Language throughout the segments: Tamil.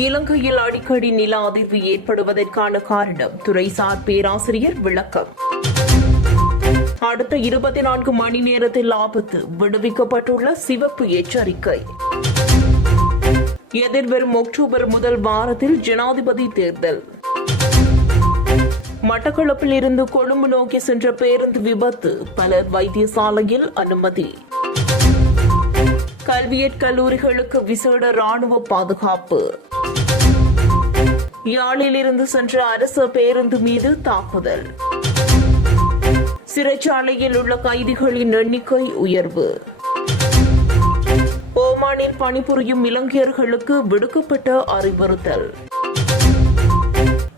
இலங்கையில் அடிக்கடி நில அதிர்வு ஏற்படுவதற்கான காரணம் துறைசார் பேராசிரியர் விளக்கம். அடுத்த இருபத்தி நான்கு மணி நேரத்தில் ஆபத்து விடுவிக்கப்பட்டுள்ள சிவப்பு எச்சரிக்கை. எதிர்வரும் அக்டோபர் முதல் வாரத்தில் ஜனாதிபதி தேர்தல். மட்டக்களப்பில் இருந்து கொழும்பு நோக்கி சென்ற பேருந்து விபத்து பலர் வைத்தியசாலையில் அனுமதி. கல்வியற் கல்லூரிகளுக்கு விசேட ராணுவ பாதுகாப்பு. யாழில் இருந்து சென்ற அரசு பேருந்து மீது தாக்குதல். சிறைச்சாலையில் உள்ள கைதிகளின் எண்ணிக்கை உயர்வு. ஓமானில் பணிபுரியும் இலங்கையர்களுக்கு விடுக்கப்பட்ட அறிவுறுத்தல்.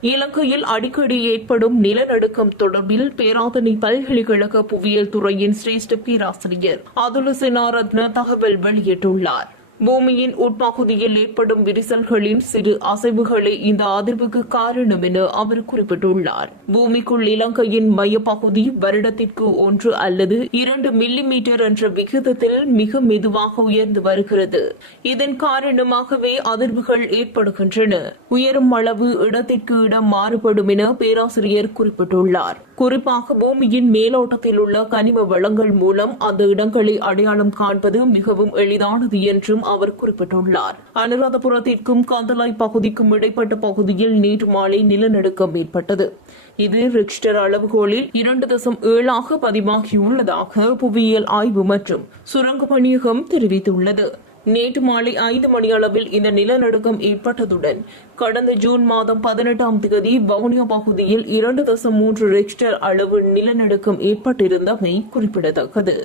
இலங்கையில் அடிக்கடி ஏற்படும் நிலநடுக்கம் தொடர்பில் பேராதனை பல்கலைக்கழக புவியியல் துறையின் சிரேஷ்ட பேராசிரியர் அதுலசினாரத்ன தகவல் வெளியிட்டுள்ளார். பூமியின் உட்பகுதியில் ஏற்படும் விரிசல்களின் சிறு அசைவுகளே இந்த அதிர்வுக்கு காரணம் என அவர் குறிப்பிட்டுள்ளார். பூமிக்குள் இலங்கையின் மையப்பகுதி வருடத்திற்கு ஒன்று அல்லது இரண்டு மில்லி மீட்டர் என்ற விகிதத்தில் மிக மெதுவாக உயர்ந்து வருகிறது. இதன் காரணமாகவே அதிர்வுகள் ஏற்படுகின்றன. உயரும் அளவு இடத்திற்கு இடம் மாறுபடும் என பேராசிரியர் குறிப்பிட்டுள்ளார். குறிப்பாக பூமியின் மேலோட்டத்தில் உள்ள கனிம வளங்கள் மூலம் அந்த இடங்களை அடையாளம் காண்பது மிகவும் எளிதானது என்றும் அவர் குறிப்பிட்டுள்ளார். அனுராதபுரத்திற்கும் காந்தலாய் பகுதிக்கும் இடைப்பட்ட பகுதியில் நேற்று மாலை நிலநடுக்கம் ஏற்பட்டது. இது ரிக்ஸ்டர் அளவுகோலில் இரண்டு தசம் ஏழாக பதிவாகியுள்ளதாக புவியியல் ஆய்வு மற்றும் சுரங்க பணியகம் தெரிவித்துள்ளது. நேற்று மாலை ஐந்து மணி அளவில் இந்த நிலநடுக்கம் ஏற்பட்டதுடன் கடந்த ஜூன் மாதம் பதினெட்டாம் தேதி வவுனியா பகுதியில் இரண்டு தசம் மூன்று ரெக்டர் அளவு நிலநடுக்கம் ஏற்பட்டிருந்தமை குறிப்பிடத்தக்கது.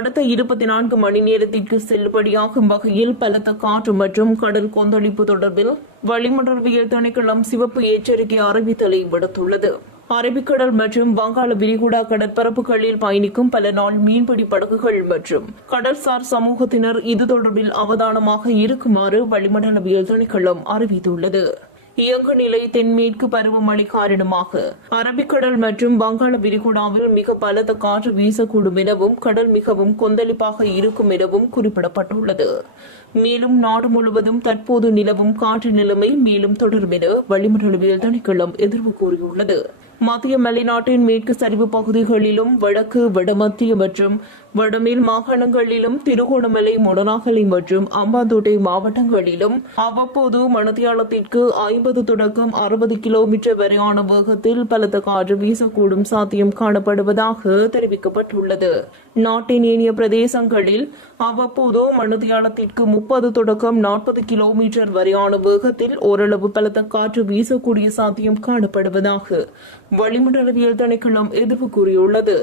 அடுத்த இருபத்தி நான்கு மணி நேரத்திற்கு செல்லுபடியாகும் வகையில் பலத்த காற்று மற்றும் கடல் கொந்தளிப்பு தொடர்பில் வளிமண்டலவியல் திணைக்களம் சிவப்பு எச்சரிக்கை அறிவித்தலை விடுத்துள்ளது. அரபிக்கடல் மற்றும் வங்காள விரிகுடா கடற்பரப்புகளில் பயணிக்கும் பல நாள் மீன்பிடி படகுகள் மற்றும் கடல்சார் சமூகத்தினர் இது தொடர்பில் அவதானமாக இருக்குமாறு வளிமண்டலவியல் திணைக்களம் அறிவித்துள்ளது. இயங்கு நிலை தென்மேற்கு பருவமழை காரணமாக. அரபிக்கடல் மற்றும் வங்காள விரிகுடாவில் மிக பலத்த காற்று வீசக்கூடும் எனவும் கடல் மிகவும் கொந்தளிப்பாக இருக்கும் எனவும் குறிப்பிடப்பட்டுள்ளது. மேலும் நாடு முழுவதும் தற்போது நிலவும் காற்று நிலைமை மேலும் தொடரும் என வளிமண்டலவியல் திணைக்களம் எதிர்வு கூறியுள்ளது. மத்திய மலைநாட்டின் மேற்கு சரிவு பகுதிகளிலும் வடக்கு வடமத்திய மற்றும் வடமேல் மாகாணங்களிலும் திருகோணமலை மொடனாகலை மற்றும் அம்பாந்தோட்டை மாவட்டங்களிலும் அவ்வப்போது மணத்தியாலத்திற்கு ஐம்பது தொடக்கம் அறுபது கிலோமீட்டர் வரையான வேகத்தில் பலத்த காற்று வீசக்கூடும் சாத்தியம் காணப்படுவதாக தெரிவிக்கப்பட்டுள்ளது. நாட்டின் ஏனைய பிரதேசங்களில் அவ்வப்போது மணத்தியாலத்திற்கு முப்பது தொடக்கம் நாற்பது கிலோமீட்டர் வரையான வேகத்தில் ஓரளவு பலத்த காற்று வீசக்கூடிய சாத்தியம் காணப்படுவதாக வளிமண்டலவியல் திணைக்களம் எதிர்ப்பு கூறியுள்ளது.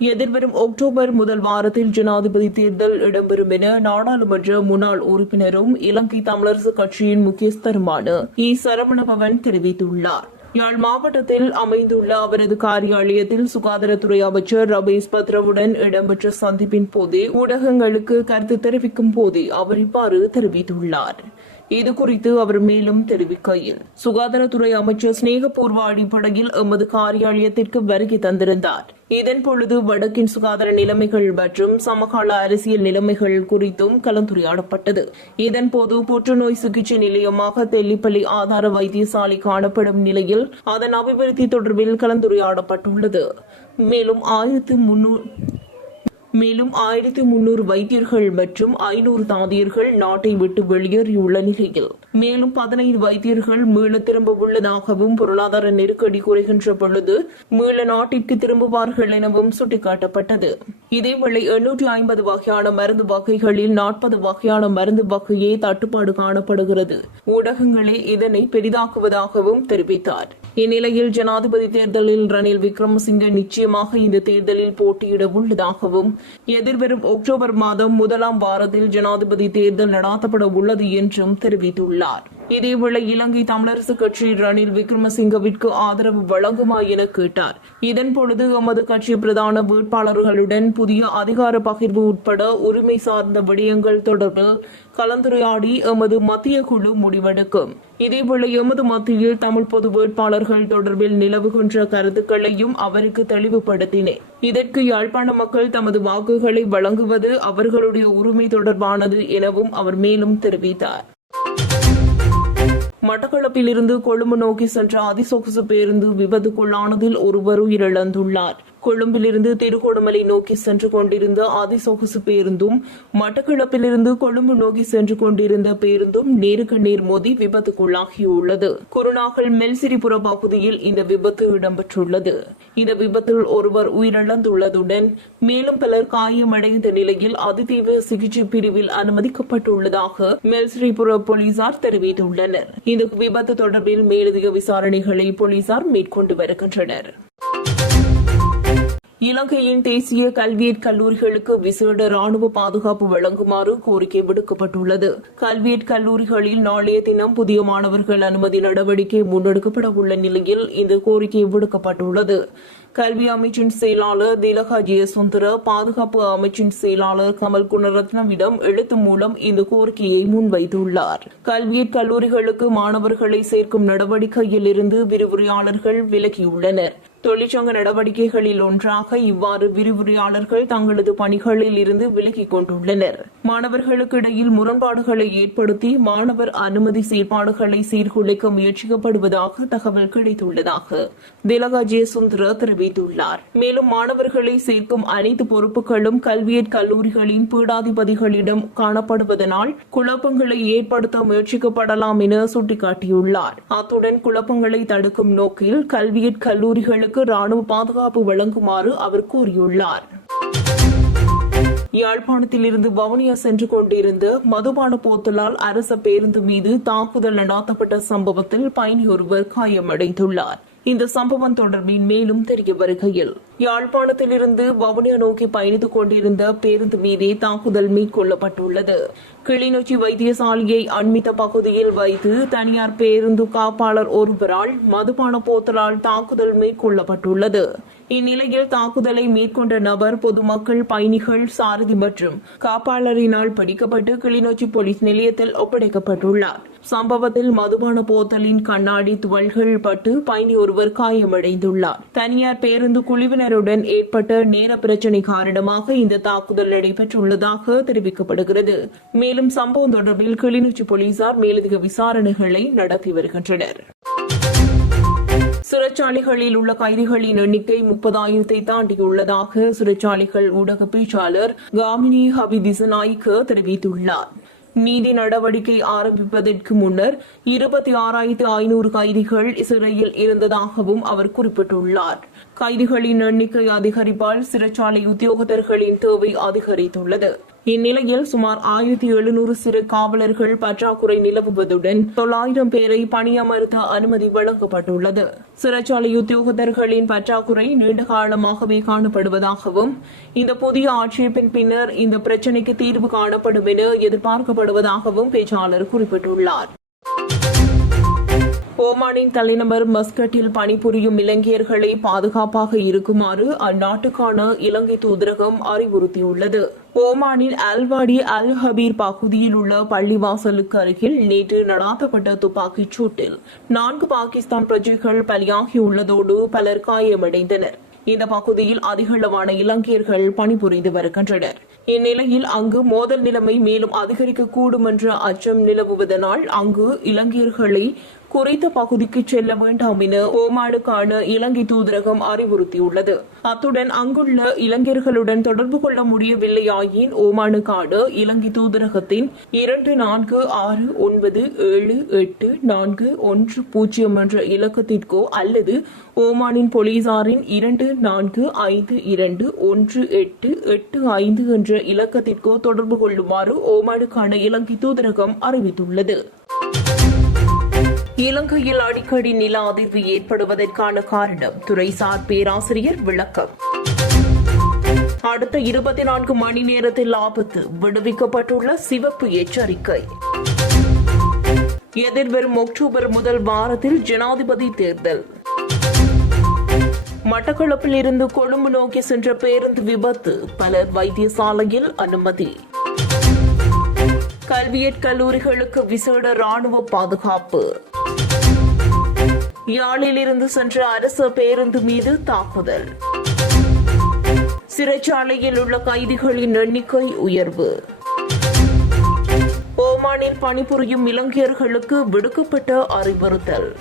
எதிர்வரும் அக்டோபர் முதல் வாரத்தில் ஜனாதிபதி தேர்தல் இடம்பெறும் என நாடாளுமன்ற முன்னாள் உறுப்பினரும் இலங்கை தமிழரசு கட்சியின் முக்கியஸ்தருமான இ. சரவணபவன் தெரிவித்துள்ளார். யாழ் மாவட்டத்தில் அமைந்துள்ள அவரது காரியாலயத்தில் சுகாதாரத்துறை அமைச்சர் ரமேஷ் பத்ரவுடன் இடம்பெற்ற சந்திப்பின் போதே ஊடகங்களுக்கு கருத்து தெரிவிக்கும் போதே அவர் இவ்வாறு தெரிவித்துள்ளார். இதுகுறித்து அவர் மேலும் தெரிவிக்கையில் சுகாதாரத்துறை அமைச்சர் ஸ்நேகபூர்வ அடிப்படையில் எமது காரியாலயத்திற்கு வருகை தந்திருந்தார். இதன் பொழுது வடக்கின் சுகாதார நிலைமைகள் மற்றும் சமகால அரசியல் நிலைமைகள் குறித்தும் கலந்துரையாடப்பட்டது. இதன்போது புற்றுநோய் சிகிச்சை நிலையமாக தெல்லிப்பள்ளி ஆதார வைத்தியசாலை காணப்படும் நிலையில் அதன் அபிவிருத்தி தொடர்பில் கலந்துரையாடப்பட்டுள்ளது. மேலும் ஆயிரத்து முன்னூறு மேலும் ஆயிரத்தி முன்னூறு வைத்தியர்கள் மற்றும் ஐநூறு தாதியர்கள் நாட்டை விட்டு வெளியேறியுள்ள நிலையில். மேலும் பதினைந்து வைத்தியர்கள் மீள திரும்ப உள்ளதாகவும் பொருளாதார நெருக்கடி குறைகின்ற பொழுது மீள நாட்டிற்கு திரும்புவார்கள் எனவும் சுட்டிக்காட்டப்பட்டது. இதேவேளை எண்ணூற்றி ஐம்பது வகையான மருந்து வகைகளில் நாற்பது வகையான மருந்து வகையே தட்டுப்பாடு காணப்படுகிறது. ஊடகங்களே இதனை பெரிதாக்குவதாகவும் தெரிவித்தார். இந்நிலையில் ஜனாதிபதி தேர்தலில் ரணில் விக்ரமசிங்கே நிச்சயமாக இந்த தேர்தலில் போட்டியிட உள்ளதாகவும் எதிர்வரும் அக்டோபர் மாதம் முதலாம் வாரத்தில் ஜனாதிபதி தேர்தல் நடாத்தப்பட உள்ளது என்றும் தெரிவித்துள்ளார். இதேவேளை இலங்கை தமிழரசு கட்சி ரணில் விக்ரமசிங்கவிற்கு ஆதரவு வழங்குமா என கேட்டார். இதன் பொழுது எமது கட்சி பிரதான வேட்பாளர்களுடன் புதிய அதிகார பகிர்வு உட்பட உரிமை சார்ந்த விடயங்கள் தொடர்பில் கலந்துரையாடி எமது மத்திய குழு முடிவெடுக்கும். இதேவேளை எமது மத்தியில் தமிழ் பொது வேட்பாளர்கள் தொடர்பில் நிலவுகின்ற கருத்துக்களையும் அவருக்கு தெளிவுபடுத்தினேன். இதற்கு யாழ்ப்பாண மக்கள் தமது வாக்குகளை வழங்குவது அவர்களுடைய உரிமை தொடர்பானது எனவும் அவர் மேலும் தெரிவித்தார். மட்டக்களப்பிலிருந்து கொழும்பு நோக்கி சென்ற அதிசொகுசு பேருந்து விபத்துக்குள்ளானதில் ஒருவர் உயிரிழந்துள்ளார். கொழும்பிலிருந்து திருகோணமலை நோக்கி சென்று கொண்டிருந்த அதிசொகுசு பேருந்தும் மட்டக்களப்பிலிருந்து கொழும்பு நோக்கி சென்று கொண்டிருந்த பேருந்தும் நேருக்கு நேர் மோதி விபத்துக்குள்ளாகியுள்ளது. குருநாகல் மெல்சிரிபுர பகுதியில் இந்த விபத்து இடம்பெற்றுள்ளது. இந்த விபத்தில் ஒருவர் உயிரிழந்துள்ளதுடன் மேலும் பலர் காயமடைந்த நிலையில் அதிதீவிர சிகிச்சை பிரிவில் அனுமதிக்கப்பட்டுள்ளதாக மெல்சிரிபுர போலீசார் தெரிவித்துள்ளனர். இந்த விபத்து தொடர்பில் மேலதிக விசாரணைகளை போலீசார் மேற்கொண்டு வருகின்றனர். இலங்கையின் தேசிய கல்வியற் கல்லூரிகளுக்கு விசேட ராணுவ பாதுகாப்பு வழங்குமாறு கோரிக்கை விடுக்கப்பட்டுள்ளது. கல்வியற் கல்லூரிகளில் நாளைய தினம் புதிய மாணவர்கள் அனுமதி நடவடிக்கை முன்னெடுக்கப்பட உள்ள நிலையில் இந்த கோரிக்கை விடுக்கப்பட்டுள்ளது. கல்வி அமைச்சின் செயலாளர் திலகா ஜெயசுந்தர பாதுகாப்பு அமைச்சின் செயலாளர் கமல் குணரத்னவிடம் எழுத்து மூலம் இந்த கோரிக்கையை முன்வைத்துள்ளார். கல்வியற் கல்லூரிகளுக்கு மாணவர்களை சேர்க்கும் நடவடிக்கையில் இருந்து விரிவுரையாளர்கள் விலகியுள்ளனர். தொழிற்சங்க நடவடிக்கைகளில் ஒன்றாக இவ்வாறு விரிவுரையாளர்கள் தங்களது பணிகளில் இருந்து விலகிக் கொண்டுள்ளனர். மாணவர்களுக்கு இடையில் முரண்பாடுகளை ஏற்படுத்தி மாணவர் அனுமதி செயற்பாடுகளை சீர்குலைக்க முயற்சிக்கப்படுவதாக தகவல் கிடைத்துள்ளதாக திலகா ஜெயசுந்தர தெரிவித்துள்ளார். மேலும் மாணவர்களை சேர்க்கும் அனைத்து பொறுப்புகளும் கல்வியற் கல்லூரிகளின் பீடாதிபதிகளிடம் காணப்படுவதனால் குழப்பங்களை ஏற்படுத்த முயற்சிக்கப்படலாம் என சுட்டிக்காட்டியுள்ளார். அத்துடன் குழப்பங்களை தடுக்கும் நோக்கில் கல்வியற் கல்லூரிகளுக்கு ராணுவ பாதுகாப்பு வழங்குமாறு அவர் கூறியுள்ளார். யாழ்ப்பாணத்திலிருந்து வவுனியா சென்று கொண்டிருந்த மதுபான போத்தலால் அரச பேருந்து மீது தாக்குதல் நடாத்தப்பட்ட சம்பவத்தில் பயணி ஒருவர் காயமடைந்துள்ளார். இந்த சம்பவம் தொடர்பில் மேலும் தெரிய வருகையில் யாழ்ப்பாணத்திலிருந்து வவுனியா நோக்கி பயணித்துக் கொண்டிருந்த பேருந்து மீதே தாக்குதல் மேற்கொள்ளப்பட்டுள்ளது. கிளிநொச்சி வைத்தியசாலையை அண்மித்த பகுதியில் வைத்து தனியார் பேருந்து காப்பாளர் ஒருவரால் மதுபான போத்தலால் தாக்குதல் மேற்கொள்ளப்பட்டுள்ளது. இந்நிலையில் தாக்குதலை மேற்கொண்ட நபர் பொதுமக்கள் பயணிகள் சாரதி மற்றும் காப்பாளரினால் பிடிக்கப்பட்டு கிளிநொச்சி போலீஸ் நிலையத்தில் ஒப்படைக்கப்பட்டுள்ளார். சம்பவத்தில் மதுபான போத்தலின் கண்ணாடி துவள்கள் பட்டு பயணி ஒருவர் காயமடைந்துள்ளார். தனியார் பேருந்து குழுவினருடன் ஏற்பட்ட நேர பிரச்சினை காரணமாக இந்த தாக்குதல் நடைபெற்றுள்ளதாக தெரிவிக்கப்படுகிறது. மேலும் சம்பவம் தொடர்பில் கிளிநொச்சி போலீசார் மேலதிக விசாரணைகளை நடத்தி வருகின்றனர். சிறைச்சாலைகளில் உள்ள கைதிகளின் எண்ணிக்கை முப்பதாயிரத்தை தாண்டியுள்ளதாக சிறைச்சாலைகள் ஊடக பேச்சாளர் காமினி ஹபிதிசநாய்க்கு தெரிவித்துள்ளார். நீதி நடவடிக்கை ஆரம்பிப்பதற்கு முன்னர் இருபத்தி ஆறாயிரத்து ஐநூறு கைதிகள் சிறையில் இருந்ததாகவும் அவர் குறிப்பிட்டுள்ளார். கைதிகளின் எண்ணிக்கை அதிகரிப்பால் சிறைச்சாலை உத்தியோகத்தர்களின் தேவை அதிகரித்துள்ளது. இந்நிலையில் சுமார் ஆயிரத்தி எழுநூறு சிறு காவலர்கள் பற்றாக்குறை நிலவுவதுடன் தொள்ளாயிரம் பேரை பணியமர்த்த அனுமதி வழங்கப்பட்டுள்ளது. சிறைச்சாலை உத்தியோகத்தர்களின் பற்றாக்குறை நீண்ட காலமாகவே காணப்படுவதாகவும் இந்த புதிய ஆட்சேபின் பின்னர் இந்த பிரச்சினைக்கு தீர்வு காணப்படும் என எதிர்பார்க்கப்படுவதாகவும் பேச்சாளர் குறிப்பிட்டுள்ளார். ஓமானின் தலைநகர் மஸ்கட்டில் பணிபுரியும் இலங்கையர்களை பாதுகாப்பாக இருக்குமாறு அந்நாட்டுக்கான இலங்கை தூதரகம் அறிவுறுத்தியுள்ளது. ஓமானின் அல்வாடி அல் ஹபீர் பகுதியில் உள்ள பள்ளிவாசலுக்கு அருகில் நேற்று நடாத்தப்பட்ட துப்பாக்கிச் சூட்டில் நான்கு பாகிஸ்தான் பிரஜைகள் பலியாகியுள்ளதோடு பலர் காயமடைந்தனர். இந்த பகுதியில் அதிகளவான இலங்கையர்கள் பணிபுரிந்து வருகின்றனர். இந்நிலையில் அங்கு மோதல் நிலைமை மேலும் அதிகரிக்கக்கூடும் என்ற அச்சம் நிலவுவதனால் அங்கு இலங்கையர்களை குறித்த பகுதிக்கு செல்ல வேண்டாம் என ஓமானுக்கான இலங்கை தூதரகம் அறிவுறுத்தியுள்ளது. அத்துடன் அங்குள்ள இளைஞர்களுடன் தொடர்பு கொள்ள முடியவில்லையாயின் ஓமானுக்கான இலங்கை தூதரகத்தின் இரண்டு நான்கு ஆறு ஒன்பது ஏழு எட்டு நான்கு ஒன்று பூஜ்ஜியம் என்ற இலக்கத்திற்கோ அல்லது ஓமானின் போலீசாரின் இரண்டு நான்கு ஐந்து இரண்டு ஒன்று எட்டு எட்டு ஐந்து என்ற இலக்கத்திற்கோ தொடர்பு கொள்ளுமாறு ஓமானுக்கான இலங்கை தூதரகம் அறிவித்துள்ளது. இலங்கையில் அடிக்கடி நில அதிர்வு ஏற்படுவதற்கான காரணம் துறைசார் பேராசிரியர் விளக்கம். அடுத்த இருபத்தி நான்கு மணி நேரத்தில் ஆபத்து விடுவிக்கப்பட்டுள்ள சிவப்பு எச்சரிக்கை. எதிர்வரும் அக்டோபர் முதல் வாரத்தில் ஜனாதிபதி தேர்தல். மட்டக்களப்பில் இருந்து கொழும்பு நோக்கி சென்ற பேருந்து விபத்து பலர் வைத்தியசாலையில் அனுமதி. கல்வியற் கல்லூரிகளுக்கு விசேட ராணுவ பாதுகாப்பு. யாழில் இருந்து சென்ற அரசு பேருந்து மீது தாக்குதல். சிறைச்சாலையில் உள்ள கைதிகளின் எண்ணிக்கை உயர்வு. ஓமானில் பணிபுரியும் இலங்கையர்களுக்கு விடுக்கப்பட்ட அறிவுறுத்தல்.